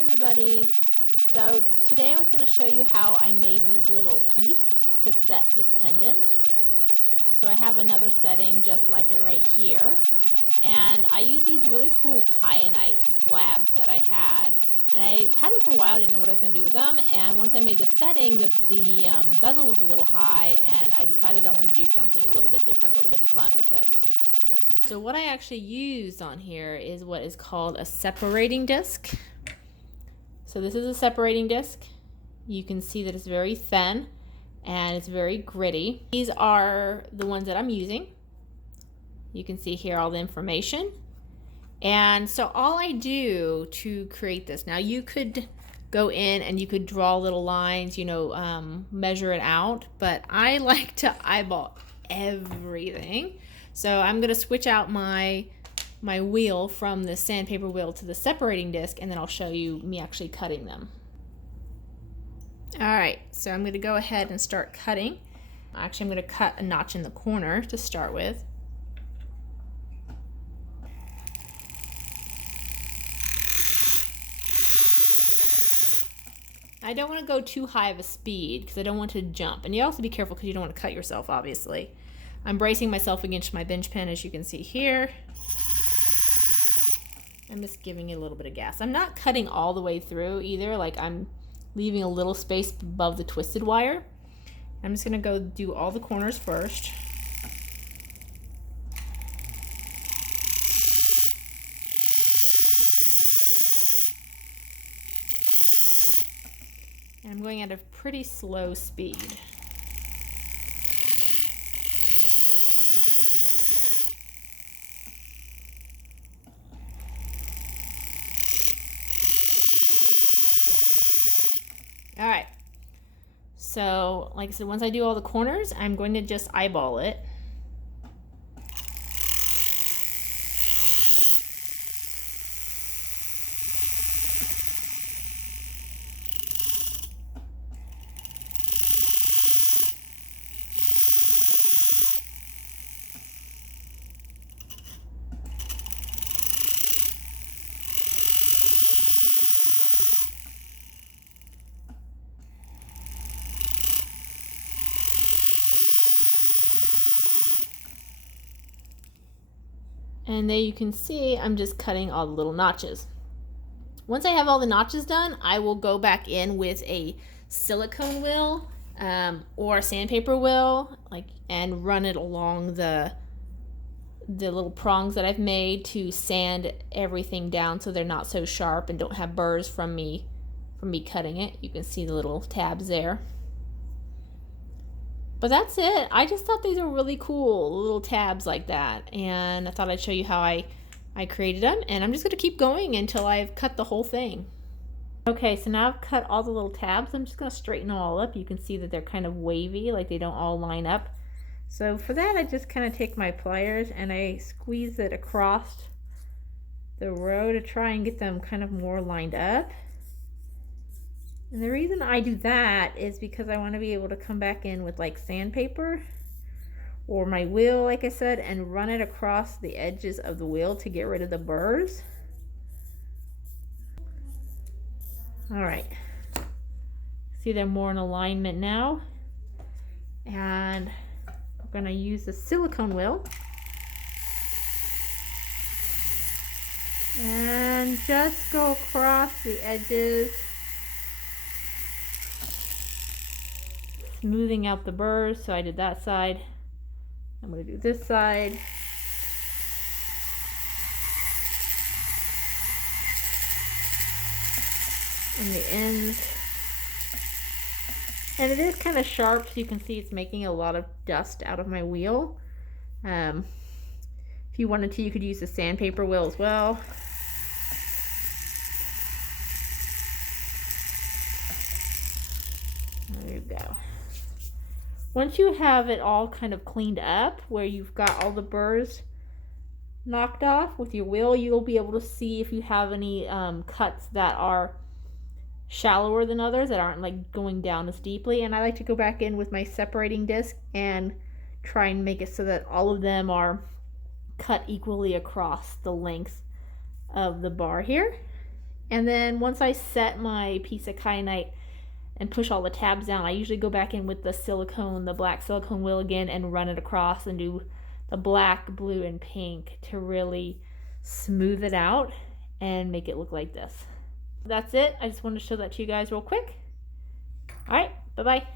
Everybody, so today I was going to show you how I made these little teeth to set this pendant. So I have another setting just like it right here, and I use these really cool kyanite slabs that I had, and I had them for a while. I didn't know what I was going to do with them, and once I made the setting, the bezel was a little high, and I decided I wanted to do something a little bit different, a little bit fun with this. So what I actually used on here is what is called a separating disc. So this is a separating disc. You can see that it's very thin and it's very gritty. These are the ones that I'm using. You can see here all the information. And so all I do to create this, now you could go in and you could draw little lines, measure it out, but I like to eyeball everything. So I'm gonna switch out my wheel from the sandpaper wheel to the separating disc, and then I'll show you me actually cutting them. Alright, so I'm going to go ahead and start cutting. Actually, I'm going to cut a notch in the corner to start with. I don't want to go too high of a speed because I don't want to jump, and you also be careful because you don't want to cut yourself, obviously. I'm bracing myself against my bench pen, as you can see here. I'm just giving it a little bit of gas. I'm not cutting all the way through either, like I'm leaving a little space above the twisted wire. I'm just gonna go do all the corners first. And I'm going at a pretty slow speed. All right, so like I said, once I do all the corners, I'm going to just eyeball it. And there you can see I'm just cutting all the little notches. Once I have all the notches done, I will go back in with a silicone wheel or a sandpaper wheel, and run it along the little prongs that I've made to sand everything down so they're not so sharp and don't have burrs from me cutting it. You can see the little tabs there. But that's it. I just thought these were really cool, little tabs like that. And I thought I'd show you how I created them. And I'm just going to keep going until I've cut the whole thing. Okay, so now I've cut all the little tabs. I'm just going to straighten them all up. You can see that they're kind of wavy, like they don't all line up. So for that, I just kind of take my pliers and I squeeze it across the row to try and get them kind of more lined up. And the reason I do that is because I want to be able to come back in with like sandpaper or my wheel, like I said, and run it across the edges of the wheel to get rid of the burrs. All right. See, they're more in alignment now. And I'm going to use the silicone wheel and just go across the edges, smoothing out the burrs. So I did that side. I'm going to do this side. And the ends. And it is kind of sharp, so you can see it's making a lot of dust out of my wheel. If you wanted to, you could use the sandpaper wheel as well. There you go. Once you have it all kind of cleaned up, where you've got all the burrs knocked off with your wheel, you'll be able to see if you have any cuts that are shallower than others, that aren't like going down as deeply. And I like to go back in with my separating disc and try and make it so that all of them are cut equally across the length of the bar here. And then once I set my piece of kyanite and push all the tabs down, I usually go back in with the silicone, the black silicone wheel again, and run it across and do the black, blue, and pink to really smooth it out and make it look like this. That's it. I just wanted to show that to you guys real quick. All right, bye-bye.